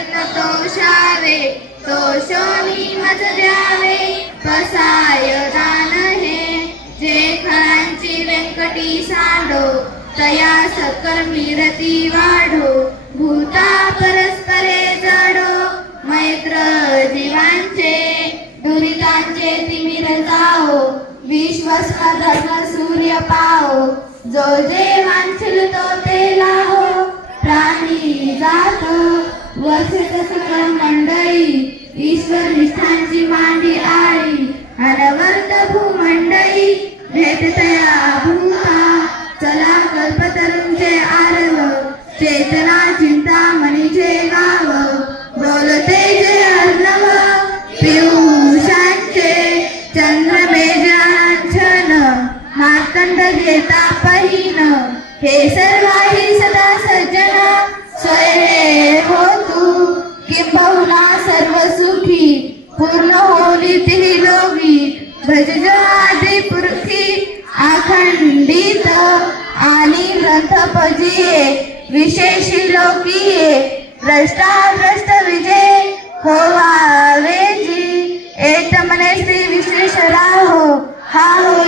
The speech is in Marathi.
यत्न तोषावे, तोषोनी मज द्यावे, पसाय दान हे, जे खरांची व्यंकटी सांडो, तया सकर्मी रती वाढो, भूता परस्परे जडो, मैत्र जीवांचे दुरितांचे तिमिर जाओ, विश्वस्व धर्म सूर्य पाओ, जो जे वांछिल तो ते लाहो, प्राणी जात वसत सकळ मंडळी, ईश्वर निष्ठांची मांडी आळी, अनवर्त भूमंडळी, भेट तया भूता, चला कल्पतरूंचे आरव, चेतना चिंतामणीचे गाव, बोलते जे अर्णव, पियुषांचे चंद्रमेजांछन, मार्तंड घेता पहिन, हे सर्वाही सदा सज्जन, स्वये हो तू किंबहुना सर्व सुखी, पूर्ण होली तिही लोगी, भजज आदि पुरखी, अखंडित आणि ग्रंथ पजिये, विशेषी लोकीये, भ्रष्टाभ्रष्ट विजय होवावे जी, एक मने श्री विश्वेश्वरा हो, हा हो